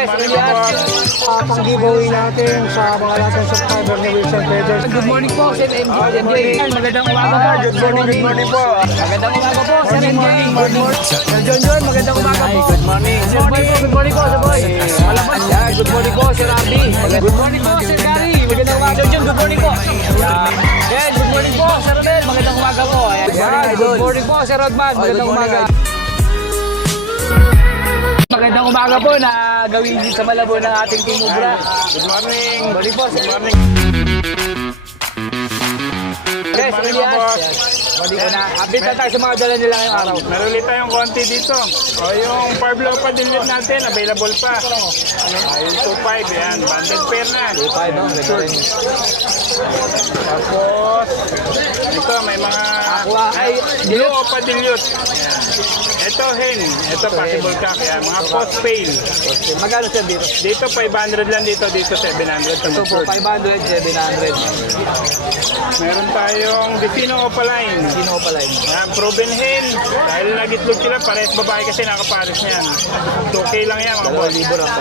Yes, morning yes. po. Uh, pang giveaway natin sa mga ng subscriber ni Wilson Traders. Good morning po, Sir MJ. MJ. Magandang umaga po. Ah, good morning, good morning po. Magandang umaga po, Sir MJ. Good morning. Sir John John, magandang umaga po. Good morning. Sir Boy po, good morning po, Sir Boy. Malabas. Good morning po, Sir Abby. Good morning po, Sir Gary. Magandang umaga. Sir John, good morning po. Yan, good morning po, Sir Rodel. Magandang umaga po. Morning, good morning po, Sir Rodman. Magandang umaga. Magandang umaga po na gawin din sa Malabo ng ating Team Ubra. Good morning. Good morning po, Good morning. Yes. Yes. Morning po na. Update na tayo sa mga dala nila ngayong araw. Meron ulit tayong konti dito. O yung Pablo pa dilute natin, available pa. Ay, yung 2.5, yan. Banded pair na. Five, no? Sure. Tapos, ito may mga Aqua. Ay, blue o pa dilute. Ito hen. Ito possible cock. Yan. Mga post fail. Magkano sir dito? Dito 500 lang dito. Dito 700. Ito po, 500, 700. Meron tayong Defino Opaline. Pala yun? Yan, proven hen. Dahil nagitlog sila, parehas babae kasi nakapares niyan. 2K lang yan mga boss. libo lang po.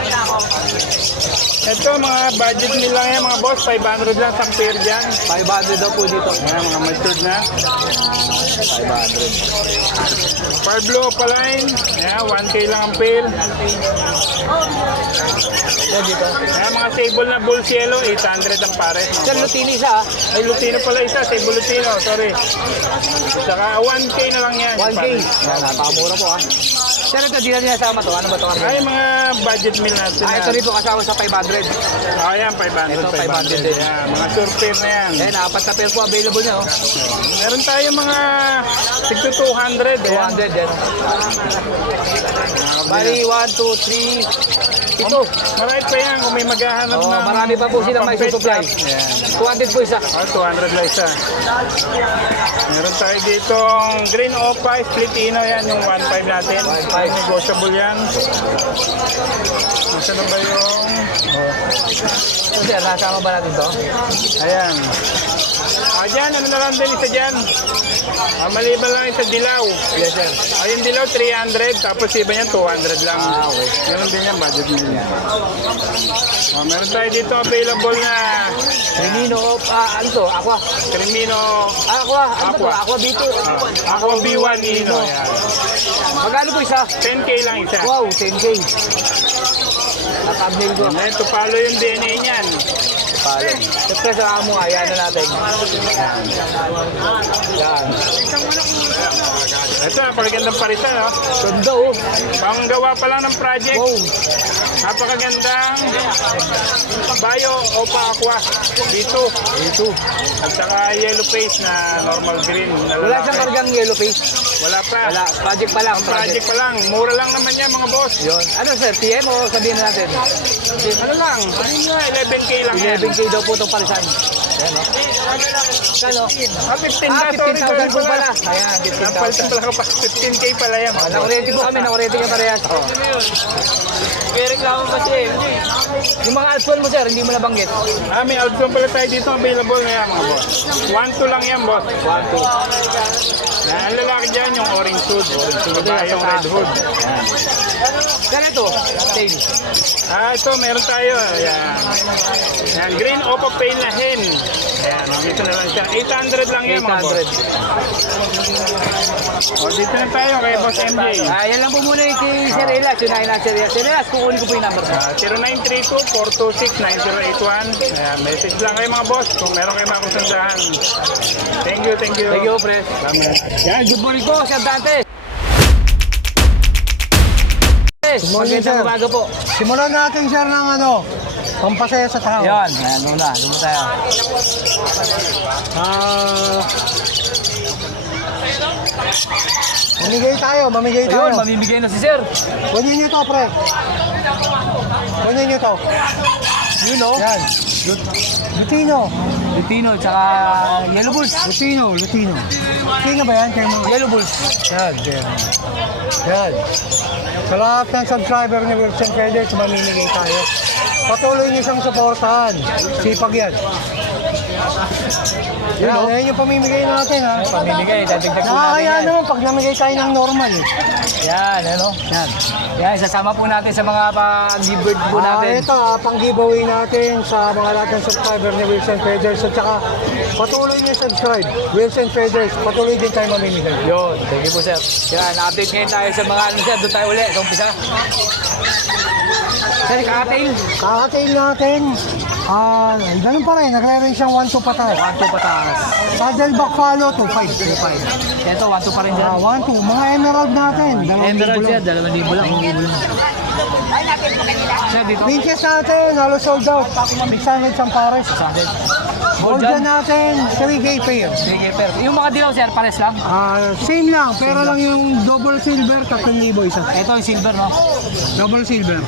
Ito mga budget nila yan mga boss, 500 lang sa pair dyan. 500 daw po dito. Yan, mga matured na. 500. Far blue Opaline. Yan, 1K lang ang pair. Yan dito. Yan, mga sable na bull yellow, 800 ang pare. Sir, Lutini isa ah. Ay, Lutino pala isa, sable Lutino, sorry. Saka 1K na lang yan. 1K. pare. Yan, napakamura po ah. Sir, ito di na sinasama to. Ano ba to? Ay, mga budget meal natin. Ah, ito rin po kasama sa 500. Ah, yan, 500, Ito, 500 500. din. Yan, mga surfer na yan. Yan, apat na pair po available niya oh. Meron tayo mga sigto 200. Ayan. 200 yan. Bali, 1, 2, 3, ito. Marami pa yan kung may maghahanap Oh, ng marami pa po silang may susupply. Yan. 200 po isa. Ah, 200 lang isa. Meron tayo dito green opa, split ino yan, yung 1.5 natin. 1.5. Negotiable yan. Nasa na ba yung... Oh. So, sir, nasama ba natin to? Ayan. Ah, dyan, ano na lang din isa dyan. Ah, maliban lang isa dilaw. Yes, sir. Ayun dilaw, 300. Tapos iba niyan, 200 lang. Ah, okay. Meron din yan, budget nila. Ah, meron tayo dito available na Renino of, ah, ano to? Aqua. Crimino Ah, aqua. Ano to? Aqua. Aqua B2. Ah, Aqua B1 Ino. Yan. Magkano po isa? 10k lang isa. Wow, 10K. Nakabnil ko. Ayan, to follow yung DNA niyan. Palo. Siyempre sa amo, ayan na natin. Yan. Ito, napakagandang parisan, no? Ganda oh. Pang gawa pa lang ng project. Wow. Napakagandang Bio Opa Aqua. Dito. Ito. At saka yellow face na normal green. Na Wala siyang kargang yellow face. Wala pa. Wala. Project pa lang. Ang project pa lang. Mura lang naman yan, mga boss. Yun. Ano sir, PM o sabihin na natin? Ano lang? Ano nga, 11k lang yan. 11K daw po itong palisan. Ayan o. Kano? Ah, 15 Ah, na. Sorry, 15,000 sorry po pala. Ayan, Napalitan 15,000. pala ko pa. 15k pala yan. mga boss. Nakurente po kami, nakurente ka parehas. May reklamo pa siya Yung mga alphon mo sir, hindi mo nabanggit. Ah, may outcome pala tayo dito available na yan, mga boss. 1-2 lang yan, boss. 1, 2. Yan, ang lalaki dyan, yung orange hood. Orange hood. Babae, yung red hood. Sir, ito. Tail. Ah, ito, meron tayo. Yan. Yan, green opa pale na hen. Yan, dito na lang siya. 800 lang yan, mga boss. 800. O, dito na tayo kay Boss MJ. Ah, yan lang po muna yung kay Sir Elas. Yun na yun, Sir Elas. Sir Elas, kukunin ko po yung number mo. Ah, 0932-426-9081. Ayan, message lang kayo mga boss kung meron kayo mga kusundahan. Thank you, thank you. Thank you, pre. Yan, good morning po, Sir Dante. Good morning, Magandang sir. umaga po. Simulan natin sir ng ano, pampasaya sa tao. Yan, yan muna. Doon tayo. Ah, mamigay tayo, mamigay tayo. Ayun, mamimigay na si Sir. Kunin niyo to, pre. Kunin niyo to. You know? Yan. Lut- Lutino. Lutino, tsaka Yellow Bulls. Lutino, Lutino. Lutino ba yan? Kayo mo? Yellow Bulls. Yan, yan. Yan. Sa lahat ng subscriber ni Wilson Traders, mamimigay tayo. Patuloy niyo siyang suportahan. Sipag yan. Yun, oh. Yan, yung pamimigay natin ha. Pamimigay, dadagdag po natin Nakakaya yan. naman pag namigay tayo ng normal eh. Yan, ano? Yan. Yan, isasama po natin sa mga pag-giveaway po Ah, natin. ito ah, pang giveaway natin sa mga lahat ng subscriber ni Wilson Traders at saka patuloy niyo subscribe. Wilson Traders, patuloy din tayo mamimigay. Yun, thank you po sir. Yan, update ngayon tayo sa mga ano sir. Doon tayo uli, sa umpisa. Sir, kakatail. Kakatail natin, ah, ganun pa rin, nagre-range siyang 1-2 patas. 1-2 pataas. Saddleback follow, 2-5. 2-5. Ito, 1-2 pa rin dyan. Ah, 1-2, mga emerald natin. dalawang Emerald libo sir, lang. 2,000 lang. Sir, dito. Pinches natin, halos sold out. 600 sa pares. Gold Golden dyan. natin, 3K pair. Sige, per. Yung mga dilaw sir, pares lang. Ah, same lang, pero lang yung double silver, 3,000 isa. Ito yung silver, no? Double silver.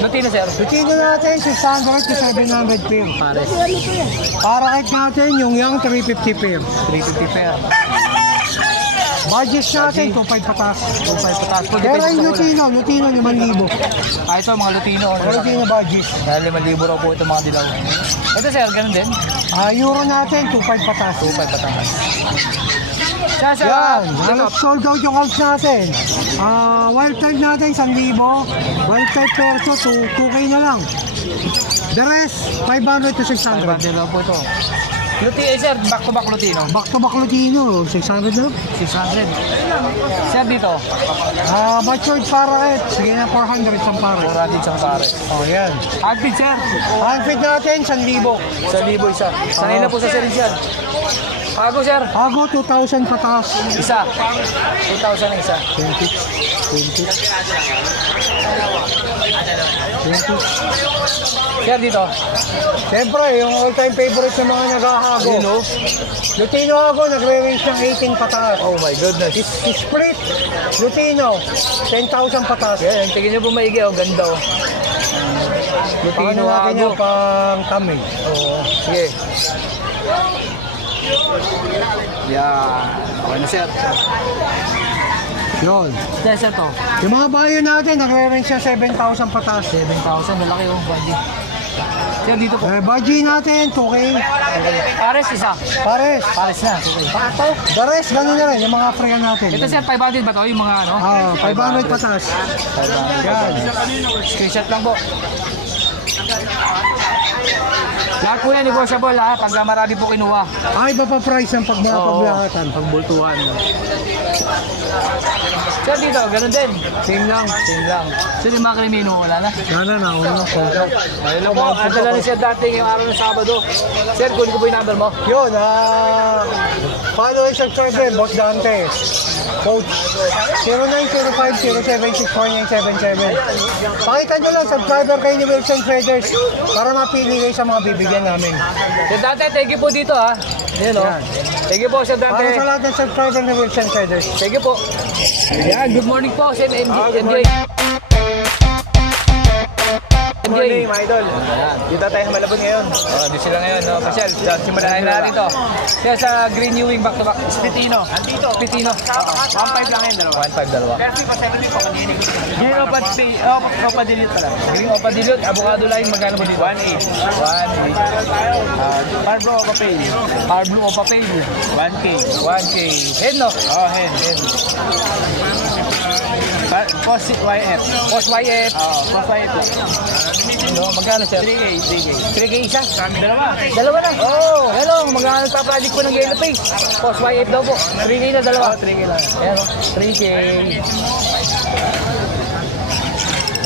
Lutino sir. Lutino natin, 600 to 700 pair. Pares. Para kahit natin, yung young 350 pair. 350 pair. Budget natin, 2.5 patas. 2.5 pataas. Pero Depende yung sa Lutino, Lutino 5,000. Ah, ito mga Lutino. Mga Lutino budget. Dahil 5,000 raw po ito mga dilaw. Ito sir, ganun din. Ah, euro natin, 2.5 patas. 2.5 pataas. Siya, sir. Yan, Ito. halos sold out yung house natin. Ah, wild type natin, 1,000. Wild type torso, 2, 2K na lang. The rest, 500 to 600. 500 raw po ito. Lutino, eh, sir, back to back Lutino. Back to back Lutino, 600 lang. 600. Sir, dito. Ah, matured para Sige na 400 isang pare. 400 isang pare. Oh, yan. Outfit, sir. Outfit natin, 1,000. Sa libo isa. Sanay na po sa sir yan. Pago, sir. Hago, 2,000 pataas. Isa. 2,000 ang isa. 20. 20. 20. Sir, dito. Siyempre, yung all-time favorite sa mga nag-ahago. Yun, oh. Lutino Hago, nagre-range ng 18 pataas. Oh my goodness. Is- Split, Lutino, 10,000 pataas. Yan, tingin niyo po maigi, oh. Ganda, oh. Paano Lutino natin Hago. yung pang kami? Oo. Sige. Yan. Okay na, sir. Yun. Yes, sir, to. Yung mga bayo natin, nagre-range siya 7,000 pataas. 7,000. Lalaki, oh. Budget. Sir, dito po. Eh, budget natin, 2K. Pares, isa. Pares. Pares na. Okay. Pato. The rest, ganun na rin, yung mga African natin. Ito, sir, 500 ba to? Yung mga, ano? Ah, 500 pataas. Yan. Screenshot lang po. Lahat po yan, negotiable ha, pag marami po kinuha. Ay, iba pa price ng pag mga paglahatan. Pagbultuhan. Sir, dito, ganun din. Same lang. Same lang. Sir, yung mga krimino, wala na. Sana na, una out. Ayun po, adala ni Sir dating yung araw ng Sabado. Sir, kunin ko po yung number mo. Yun, ah, follow and subscribe Boss Dante. Coach 0905-076-4977. Pakita nyo lang, subscriber kayo ni Wilson Traders para mapili kayo sa mga bibigyan namin. Sir Dante, thank you po dito ha. Yan o. Yan. Thank you po, Sir Para sa Dante. lahat ng subscriber ni Wilson Traders. Thank you po. Yan, good morning po, Sir MJ. Ah, good MJ. Good morning, mga idol. Dito tayo malabon ngayon. Oh, di sila ngayon, no? Pasyal, simulan na natin to. Kaya sa Green New Wing back to back, Spitino. Andito. Spitino. 1.5 lang yan, dalawa. 1.5 dalawa. Green Opa, oh, Opa Dilute pala. Green Opa Dilute, avocado line, magkano mo dito? 1.8. 1.8. Uh, Parbro Opa Pay. Hard Blue Opa Pale, 1K. 1K. Head, no? Oh, hen. Head. Post YF. Post YF. Oh, post YF lang. No, magkano siya? 3K, 3K. 3K isa? Dalawa. Dalawa na. Oh, hello, magkano nagpa-project po ng yellow face? Post YF daw po. 3K na dalawa. Oh, 3K lang. Ayan, oh, 3K.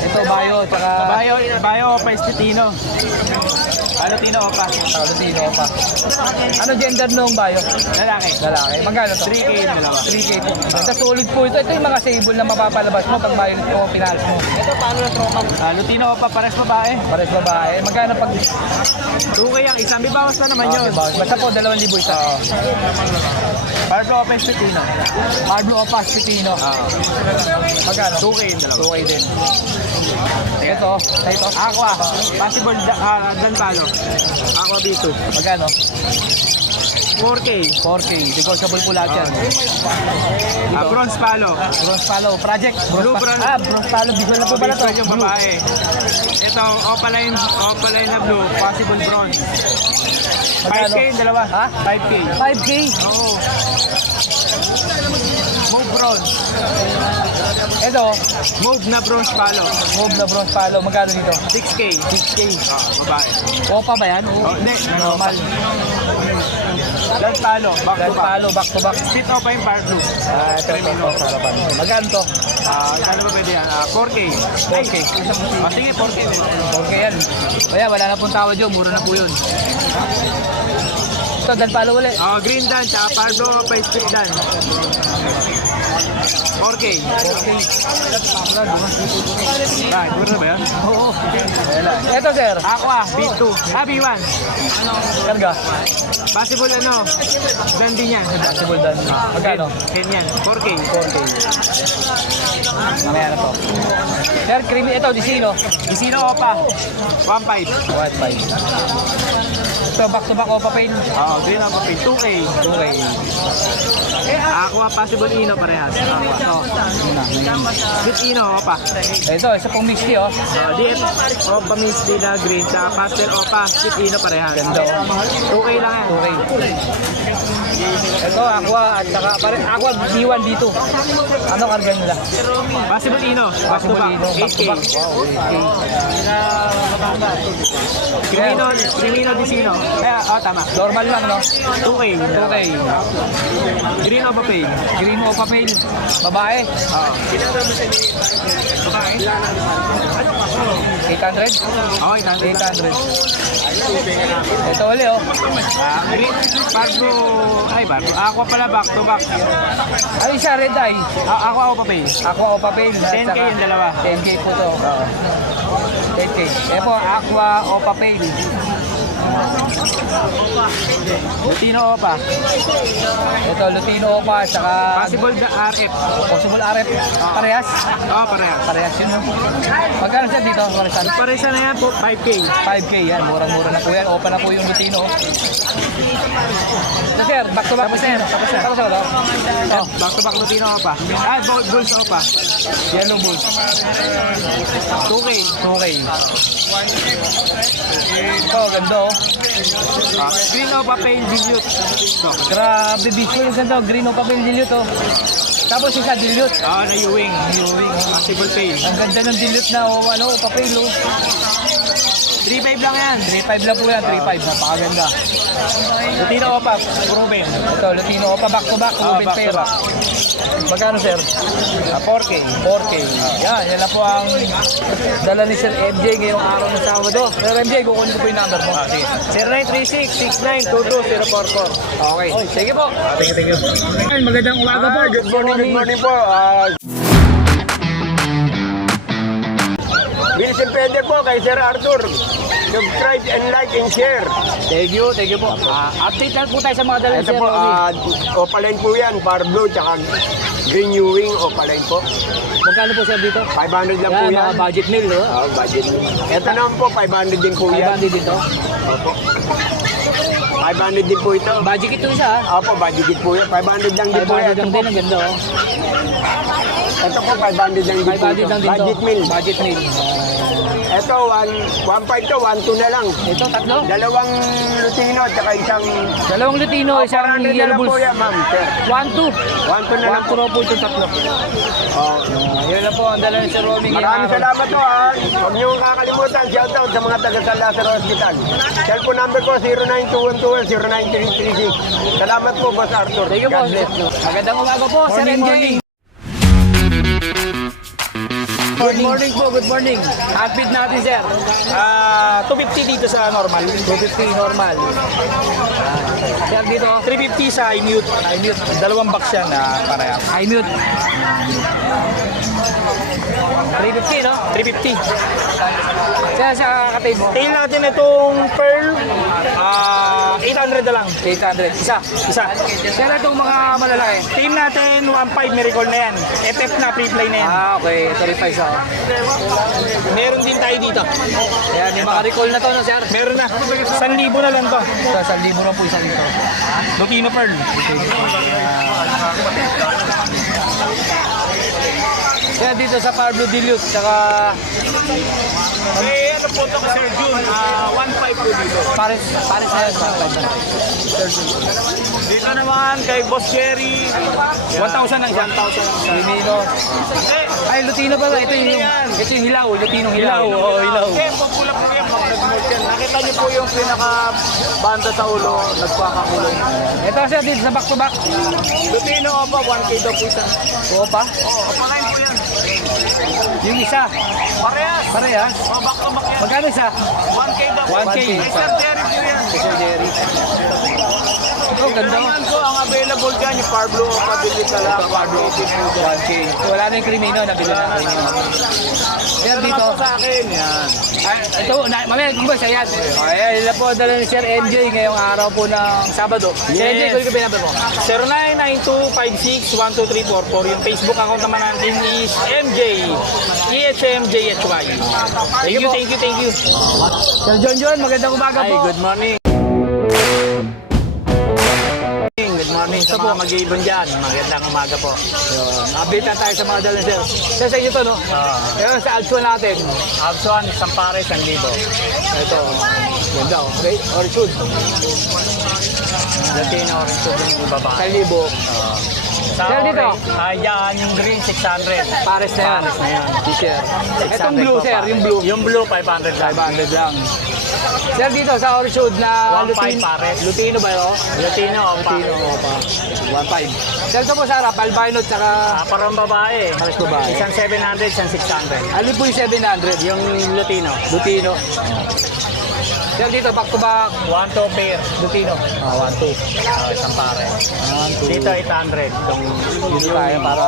Ito, bayo, tsaka... Bayo, Bayo Opa Estitino. Ano Tino Opa? Lutino pa. Ano gender nung bayo? Lalaki. Lalaki. Magkano to? 3K yung dalawa. 3K po. Ganda solid po ito. Ito yung mga sable na mapapalabas mo pag violet mo, pinalis mo. Ito, paano na tropa? Ah, Lutino Opa, pares babae. Pares babae. Magkano pag... 2K ang isang. May bawas na naman Oh, yun. Basta po, 2,000 isa. Parbro Opa Estitino. Marble Opas, Pitino. Magkano? 2K yung dalawa. 2K din. Ito, ito. Aqua. Possible da- ah, Dantalo. Aqua B2. Magkano? 4K. 4K. Negotiable po lahat yan. Ah, bronze palo. Bronze Palo Project. Blue Pa- bronze. Ah, Bronze Palo. Visual na po pala to. Bronze yung babae. Ito, opaline, opaline na blue, possible bronze. 5K yung dalawa. Ha? 5K. 5K. Oo. Move bronze. Ito, Move na bronze palo. move na Bronze Palo. Magkano dito? 6K. 6K. Ah, babae. Opa ba yan? Oh, hindi. Normal. Blood palo. Back to back. Palo, back to back. Split opa yung part blue. Ah, ito, ito, ito. Harapan. Magkano to? Ah, ano ba pwede yan? Ah, 4K. 4K. Ah, sige, 4K din. Okay yan. Kaya wala na pong tawad yun. Mura na po yun. Ito, Dan Palo ulit. Ah, green dan, tsaka pardo pa split dan. 4K. Right, mura na ba yan? Oo. Ito, sir. Aqua, B2. Ah, B1. Karga. Possible ano? Dan din yan. Possible Dan. Magkano? 10 yan. 4K. 4K. Mamaya na po. Sir, creamy. Ito, Disino. Isino Opa. 1.5. White pie. Ito, back to back Opa Pain. Oo, green Opa pin. 2K. 2K. Aqua, possible Ino parehas. With Ino Opa. Ito, isa pong mixed tea, oh. Uh, DF Opa Misty na green, tsaka pastel Opa. With Ino parehas. Ganda, oh. 2K lang yan. 2K. Ito, Aqua at saka pare Aqua B1 B2. Ano karga nila? Possible Ino. Possible. Ino, back to 8K. back. Wow, 8K. Crimino, Crimino Dicino. Kaya, oh, tama. Normal lang, no? 2K. 2K. Green Opa Pain. Green Opa Pail. Babae. Oo. 800? Okay, nandun. 800. Ito uli, oh. Ah, green, Barbo, ay Barbo, Aqua pala back to back. Ay, isa red eye. Ah, Aqua Opa Pain. Aqua Opa Pail. at 10K saka- yung dalawa. 10K po to. 10K. Eh po, Aqua Opa Pail. Lutino Opa. Ito, Lutino Opa, saka Possible the RF. possible RF. Parehas. Oh, parehas. Parehas yun. no? Magkano siya dito? Marisan? Paresa na yan po, 5K. 5K yan. Murang-mura na po yan. Opa na po yung Lutino. So, sir, back to back. Tapos yan, tapos na. Tapos na ba? Oh, back to back Lutino Opa. Ah, Bull- Bulls Opa. Yellow Bulls. 2K. 2K. Ito, ganda oh. Ah, Green Opa Pain Dilute. Ito. Grabe, beautiful yung ganda. Green Opa Pail dilute oh. Tapos isa dilute. Ah, na Ewing. Ewing. Possible Pain. Ang ganda ng dilute na oh, ano, Opa Pail oh. 3.5 lang yan. 3.5 lang po yan, 3.5. Napakaganda. Lutino Opa, proven. Ito, Lutino Opa, back to back, Ah, Ruben back to Pera. back. Magkano, sir? Ah, 4K. 4K. Yan, yan na po ang dala ni Sir MJ ngayong araw ng Sabado. Sir MJ, kukunin ko po yung number mo. Ah, sige. 0936-6922-044. Okay. Sige po. Thank you, thank you. Magandang umaga po. Good morning, good morning po. Ah, Wilson Pede po kay Sir Arthur. Subscribe and like and share. Thank you, thank you po. Ah, update lang po tayo sa mga dala ni Ito Sir po, Romy. ah, opaline po yan. Par blue, tsaka green Ewing opaline po. Magkano po sir dito? 500 lang po Yan, mga budget meal, no? Ah, budget. Ito naman po, 500 din po yan. 500 dito. Opo. 500 din po ito. Budget ito isa, ha? Opo, budget din po yan. 500 lang din po 500 yan. Ito lang po, din, ang ganda, oh. ito po 500 lang din po 500 ito. lang dito. Budget meal. Budget meal. Ito, 1, 1.5 to, 1.2 na lang. Ito, tatlo. Dalawang Lutino at saka isang Dalawang Lutino, isang 400 na Yellow Bulls. yan, ma'am. Sir. 1-2. 1.2 na lang po. 1-2 po itong tatlo. Oh. Ah, yun na po ang dala ni Sir Romy ngayong Maraming salamat po ha. Huwag niyo kakalimutan. Shoutout sa mga taga San Lazaro Hospital. Cellphone number ko 09212-09336. Salamat po, Boss Arthur. Thank you. God bless. Magandang umaga po, Sir MJ. Morning. Good morning po, good morning. Outfit natin, sir. Ah, 250 dito sa normal. 250 normal. Ah, sir, dito, 350 sa i-mute. I-mute. Dalawang box yan na parehas. I mute. 350, no? 350. Sir, sa kakatay mo, Tail natin itong pearl. Ah, 800 na lang. 800. Isa. Isa. Sir, itong mga malalaki. Team natin 1.5 miracle na yan. FF na pre-play na yan. Ah, okay. 35 sa Meron din tayo dito. Ayan, yung mga recall na to, no, sir? Meron na. 1,000 na lang to. Sa 1,000 na po isa dito. Lutino Pearl. Kaya dito sa Pablo Dilute, saka Eh, ano po ito Sir June? Ah, 1.5 po dito. pares, pares na yan. Dito naman kay Boss Jerry, 1,000 lang siya. 1,000 lang siya. Ay, Lutino pala. Ito yung, ito yung hilaw. Lutino hilaw. oo, hilaw. Eh, pagpula po yan, pag nag-mold yan. Nakita niyo po yung pinaka-banda sa ulo, nagpakakulong. Ito siya dito sa back to back. Lutino o ba, 1K daw po isa. Oo pa. Oo, oh, palain po yan. Yung isa. Parehas. Parehas. Oh, back to back yan. Magkano isa? 1K daw. 1K. Ay, Sir Jerry yan. Sir Jerry. Oh, ganda. naman po, ang available dyan, yung Pablo Pabili ka lang. Pablo o 1K. Wala na yung krimino. Nabili na. Sir, Ito dito. sa akin, yan. Ay, ito, na, mamaya, kung boys, ayan. Ayan, ila po dala ni Sir NJ ngayong araw po ng Sabado. Sir NJ, Yes. kung yung pinapin mo. 0992561234. Yung Facebook account naman natin is MJ. EHMJHY. Thank you, thank you, thank you. Sir John John, magandang umaga Ay, po. good morning. Morning sa mga mag-iibon dyan. Magandang umaga po. Yun. Update na tayo sa mga dala ni Sir. Sir, sa inyo to, no? Uh, Ayan, sa Altsua natin. Absuan, isang pare, isang libo. Ito, ganda, oh. Okay, Orchid. Latino, orange tube yung baba. Sa libo. Sa Sir, dito. orange, Ay, dyan, yung green, 600. Pares na yan. Pares na yan. T-shirt. Itong 600 blue, sir, yung blue. Yung blue, 500 lang. 500 lang. Sir, dito sa Orchid na 1.5 Lutino. pares. Lutino ba yun? Latino, o pa. Lutino, o pa. 1.5. Sir, ito po sa harap, albino, tsaka Ah, parang babae. Pares babae. Isang 700, isang 600. alin po yung 700? Yung Latino, Lutino. Sir, dito, back to back. 1 to pair. Lutino. Ah, 1, 2. Ah, isang pare. 1, 2. Dito 800. Itong Dito tayo para...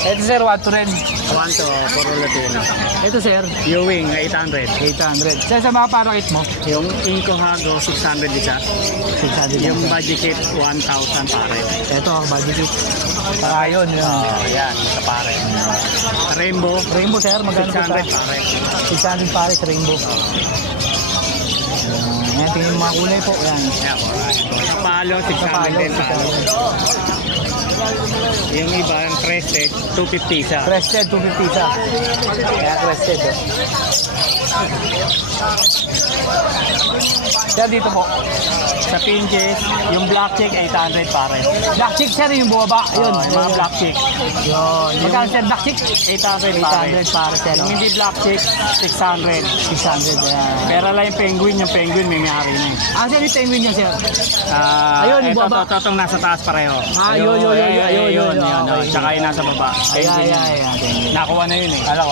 Ito sir, 1 to rin. 1 to puro Latino. Ito sir, Ewing 800. 800. Sir, sa mga parakit mo? Yung Inco Hago 600 isa. 600 Yung budget kit 1,000 pare. Ito, ang budget kit. Para yun. yun. Oh, yan, sa pare. Rainbow Rainbow sir, magkano po 600 sa? pare. 600 pare sa rainbow. Ayan, tingin yung mga kulay po. Yan. Yan, Sa palo Sa 600 palo, din palo. 600. Yung iba, yung crested 250 isa. Crested, 250 isa. Kaya crested. Oh. Sir, dito po. Sa pinches, yung black chick 800 pare. Black chick sir, yung bumaba. Yun. Oh, yung mga black chick. Yun. Magkano sir, black chick? 800 pare. 800 pare sir. Yung hindi black chick, 600. 600. Ayan. Pero lang yung penguin, yung penguin may mayari na eh. Ah, sir, yung penguin niya sir. Ah, Ayun, ito, baba. ito, itong nasa taas pareho. Ah, yun, yun, yun, Ayun, yun, ayun, yun, yun, yun. Tsaka yung nasa baba. Ay, Penguin ay, yun. ay, ay. Nakuha na yun eh. Wala.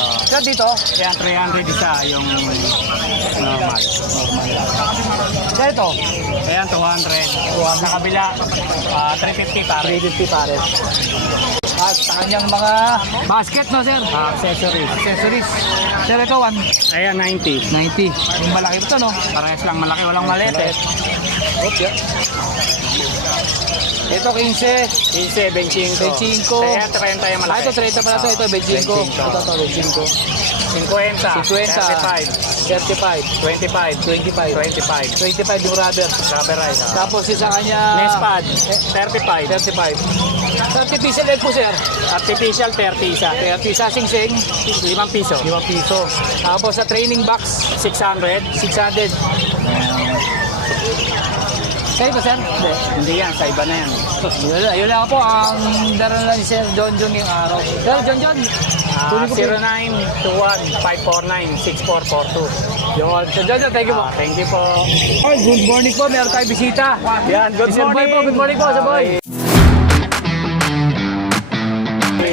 Oh. Sir, dito. Kaya 300 isa yung normal. Sir, ito. Kaya 200. Sa kabila, ah, 350 pare. 350 pare. At sa kanyang mga basket, no, sir? Ah, accessories. Accessories. Sir, ito, 190. Ayan, 90. Yung malaki ito, no? Parehas lang malaki, walang maliit eh. Okay. Ito, 15. 15, 25. 25. Kaya 30 yung Ah, ito, 30 pala ito. Ito, 25. Ito, ito, 25. 50, 50. 35, 35. 25, 25. 25. 25 yung rubber. Rubber. Tapos yung sa kanya... Next pad, 35. 35. Sa artificial egg po, sir. Artificial, 30 isa. 30 sa sing-sing. 5 piso. 5 piso. Tapos sa training box, 600. 600. Sir, ito, sir? Hindi. Hindi yan, sa iba na yan. Yun, yun lang po ang dara lang ni Sir John John yung araw. Sir John John, Ah, ko po. 0921-549-6442. yun. Sir John John, thank you po. Ah, thank you po. Oh, good morning po, meron tayong bisita. Yan, good Sir Boy morning. po, good morning po, Sir Boy.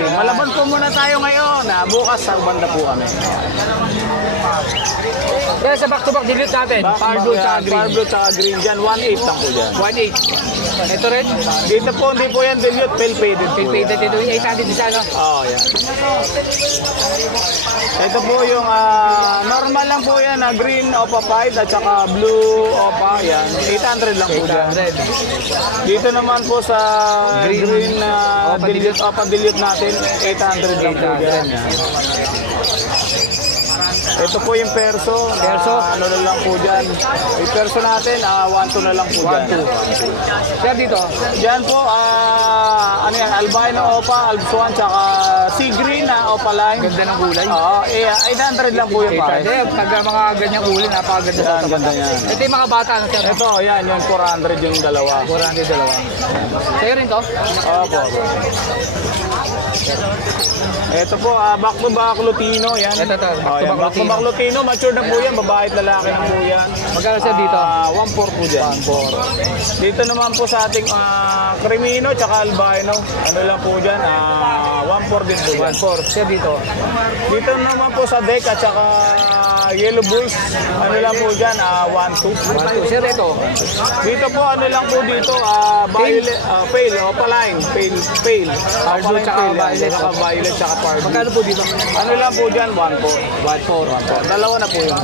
Malaban po muna tayo ngayon. Ah, bukas sa banda po kami. Kaya sa back-to-back delete natin, Pardo sa green. Parblo tsaka green dyan. 1.8 lang po dyan. 1.8. Ito rin, Dito po, hindi po yan dilute. Pelpated po. Pilpated yan. ito, 800 isa, no? Oo, yan. Ito po yung ah, normal lang po yan, na green Opa 5 at saka blue Opa, yan. 800 lang po dyan. 800. Dito naman po sa Green green, na Opa dilute, Opa dilute natin, 800 lang po 800. dyan. Ito po yung perso. Perso. ano na lang po dyan. Yung perso natin, ah 1-2 na lang po dyan. 1-2. Sir dito, Dyan po, ah ano yan, albino opa, albswan, tsaka sea green na opaline. Ganda ng kulay. Oo, eh, 800 lang po yung price. pag mga ganyang kulay, napakaganda Yan, sa ganda yan. Ito yung mga bata, ano sir? Ito, yan, yung 400 yung dalawa. 400 dalawa. Sa'yo rin to? Opo, opo. Ito po, ah, back to back Lutino, yan. Ito, ito, back to back back to back Lutino, mature na po yan, babae at lalaki na po yan. Magkano sir dito? Ah, 1.4 po dyan. 1.4. Dito naman po sa ating ah, Crimino, tsaka Albino, ano lang po dyan, ah, 1.4 din po yan. 1.4. Sir dito? Dito naman po sa deck at saka Yellow Bulls, ano lang po dyan, ah, 1.2. 1.2. Sir ito? Dito po, ano lang po dito, ah, violet, ah, pale, opaline, pale, pale. Opaline pale, violet. Saka violet, tsaka pardo. Magkano po dito? Ano lang po dyan, 1.4. 1.4. Dalawa na po yun.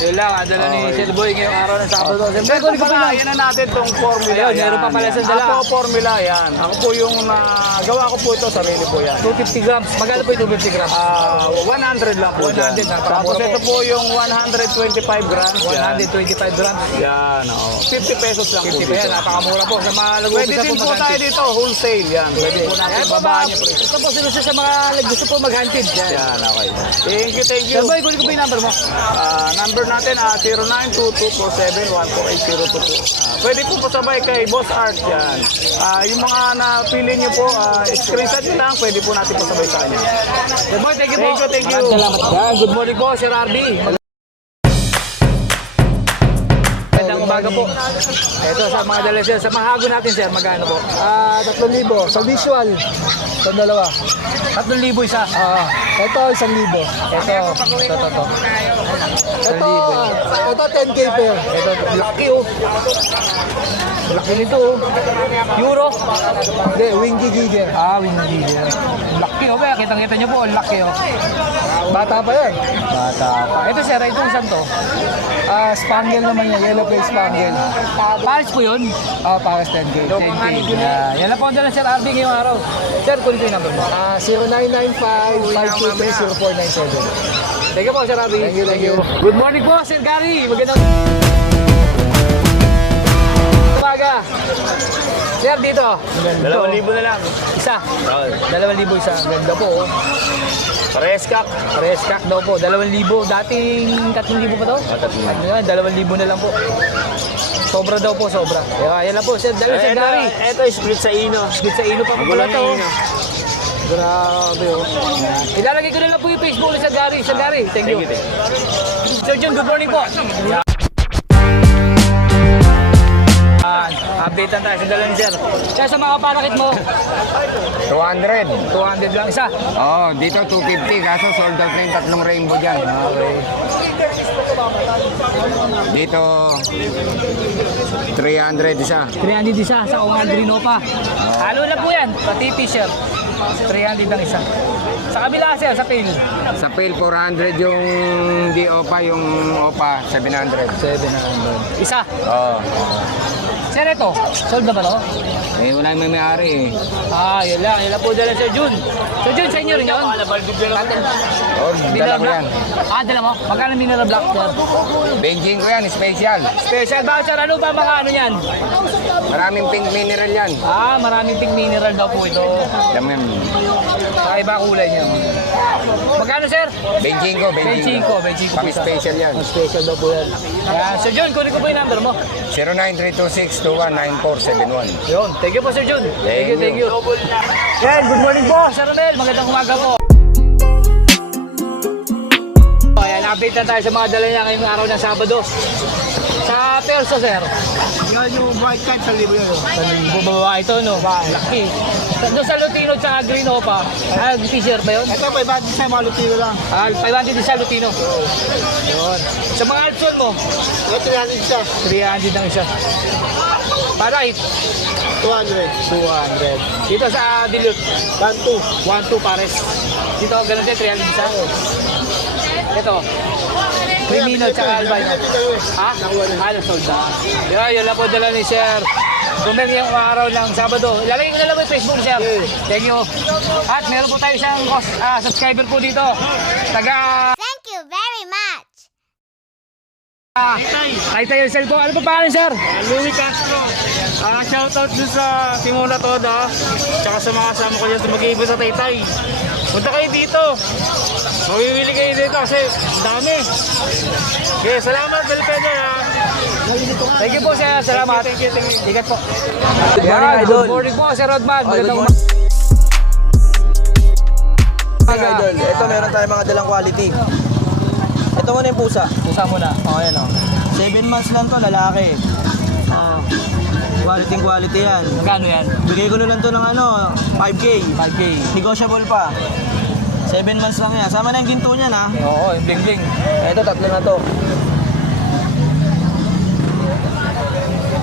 Yun lang, adala ni Sir Boy ngayong araw ng Sabado. Boy, ko pala, yan na natin tong formula. Ayun, meron pa pala isang dala. Ako, formula, yan. Ako po yung ah, gawa ko po ito, sarili po yan. 250 grams. Magkano po yung 250 grams? Ah, 100 lang po 100, dyan. Tapos po. ito po yung 125 grams. Yan. 125 grams. Yan, oo. 50 pesos lang 50 po pa dito. yan, napakamura po. Sa mga Pwede nag-uumpisa din po po tayo dito, wholesale yan. Pwede po natin Ito babaan ba, niyo po. ito po sinusunod sa mga gusto po mag-hunted. Yan. Yan, okay. Thank you, thank you. Sir Boy, kunin ko po yung number mo. Ah, number natin ah 092247148022 po. Ah, pwede po pasabay kay Boss Art yan. Ah, yung mga napili niyo po, ah, screenshot niyo lang, pwede po natin pasabay sa kanya. Sir Boy, thank you po. Thank you, thank you. Maraming Salamat. Yan, good morning po, Sir RB. Po. Ito sa mga dala sir, sa mahago natin sir, magkano po? Ah, 3,000. Sa visual, sa dalawa. 3,000 isa. Ah, ito, 1,000. Ito, ito, ito, ito. Ito, ah, ito 10k pair. Ito, laki oh. Laki nito oh. Euro. Hindi, wingy giger. Ah, windy. Laki oh, kaya kitang-kita niyo po, laki oh. Bata pa yan. Bata pa. Ito sir, itong saan to? Ah, spangle naman yan, yellow face spangle. Paris po yun. Ah, pares 10k. 10K. Yeah. Yan lang po ang dala sir RB ngayong araw. Sir, kunin ko yung number mo. Ah, 0995-523-0497. Thank you po, Sir Rabi. Thank you, thank you. Good morning po, Sir Gary. Magandang umaga. Sir, dito. Dalawang libo na lang. Isa. Dalawang libo isa. Ganda po. Oh. Parehas kak. Pares kak daw po. Dalawang libo. Dating tatlong libo pa to? Ano yan? Dalawang libo na lang po. Sobra daw po, sobra. Kaya yan lang po, Sir. Dala, Sir Gary. ito, split sa ino. Split sa ino pa po pala Magulang to. na ino. Grabe oh. Ilalagay ko na lang po yung Facebook ni Sir Gary. Sir Gary, thank you. Sir John, good morning po. Yan. Update lang tayo sa dalang sir. Kaya sa mga parakit mo, 200. 200 lang isa. Oh, dito 250 kaso sold out na yung tatlong rainbow dyan. Okay. Dito 300 isa. 300 isa sa Ongal Grinopa. Halo na po yan, pati t-shirt. 300 lang isa. Sa kabila sir, sa pail. Sa pail 400 yung di OPA, yung OPA 700. 700. Isa. Oh. Sir, ito. Sold na ba to? Eh wala yung may may-ari eh. Ah, yun lang. Yun lang po dala Sir Jun. Sir Jun, sa inyo rin yun? Oh, dala ko yan. Ah, dala mo? Magkano mineral black, sir? Benching ko yan, special. Special ba, sir? Ano ba mga ano yan? Maraming pink mineral yan. Ah, maraming pink mineral daw po ito. Damim. Sa iba kulay niya. Magkano, sir? Benching ko, benching ko. 25, 25 Pang special yan. Ang special daw po yan. Ayan, Sir Jun, kunin ko po yung number mo. 0936219471. Yun. Thank you po, Sir Jun. Thank you, thank Thank you. Yan, good morning po, Sir Ronel. Magandang umaga po. Ayan, update na tayo sa mga dala niya ngayong araw ng Sabado. Sa Perso, sir. Yan yung white type sa libo yun. Sa libo bababa ito, no? Laki. Sa, doon sa Lutino at Green Opa, ah, t-shirt ba yun? Ito, may budget sa mga lutino lang. Ah, 500 din sa Lutino. Yun. Sa mga Alpson mo, Ito 300 siya. 300 ang isa. Para 200. 200. Dito sa Dilute, 1, 1-2 pares. Dito, ganun din, 300 isa. Ito, Crimino at Albino. Ha? Ano, sold na. Yeah, yun lang po dala ni Sir. Kumeng yung araw ng Sabado. Ilalagay ko na lang po yung Facebook ni Sir. Thank you. At meron po tayo isang ah, subscriber po dito. Taga Thank you very much. Ah, Tay, Tay tayo yung cellphone. Ano pa pangalan, sir? uh, Louis Castro. Ah, shoutout dun sa Simula Toda. Tsaka sa mga kasama ko dyan mag-iibo sa Taytay. Punta kayo dito. Mawibili kayo dito kasi dami. Okay, salamat, Belpedo ha. Thank you po, sir. Salamat. Thank you, thank you. Ingat po. Good morning, Yan, Idol. Good morning po, Sir Rodman. Okay, good morning. Idol, ito meron tayong mga dalang quality. Ito muna yung pusa. Pusa muna. O, ayan o. 7 months lang to, lalaki. Ah, quality quality yan. Magkano yan? Bigay ko na lang to ng ano, 5K. 5K. Negotiable pa. 7 months lang yan. Sama na yung ginto niyan ha. Oo, yung bling bling. Ito, tatlo na to.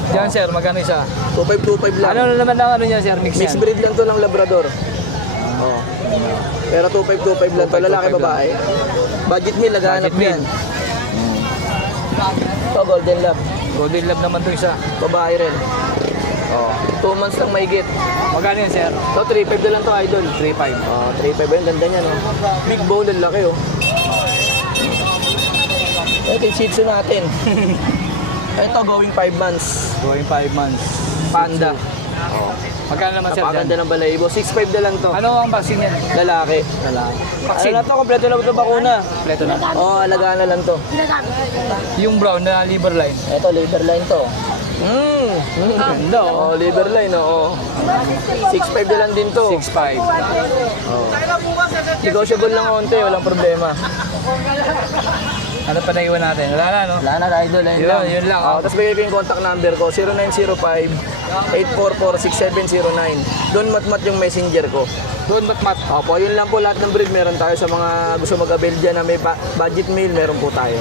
Yan, sir. Magkano isa? 2525 lang. Ano na naman ang ano niya, sir? Mix Mixed yan. breed lang to ng Labrador. Oh. Pero 2525 lang to, lalaki 2525 babae. Budget meal, naghahanap Budget meal. yan. Ito, golden lab. Golden lab naman to isa. Babae rin. Oh, 2 months lang mahigit. Magkano yan, sir? Ito, 3.5 na lang to, idol. 3.5. Oh, 3.5 yun, ganda niya, no? Big bone, ang laki, oh. Ito yung shih tzu natin. Ito, going 5 months. Going 5 months. Panda. Magkano naman, sir, Napakaganda dyan? ng balayibo. 6.5 na lang to. Ano ang vaccine yan? Lalaki. Lalaki. Ano Vaccine. na to, kompleto na ito bakuna. Kompleto na. Oh, alagaan na lang to. Yung brown na liver line. Ito, liver line to. Mm. Ganda, Oh, oh. liver line, oh. 6.5 na lang din to. 6.5. Negotiable lang konti, walang problema. Ano pa naiwan natin? Wala na, no? Wala na, idol. Ayun Yun, lang. yun lang, Oh, oh. tapos bigay ko yung contact number ko, 0905-844-6709. Doon matmat yung messenger ko. Doon, matmat. Opo, yun lang po lahat ng breed meron tayo sa mga gusto mag-avail dyan na may budget meal, meron po tayo.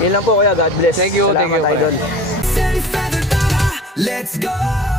Yun lang po, kuya. God bless. Thank you, Salamat, thank you, idol. Let's go!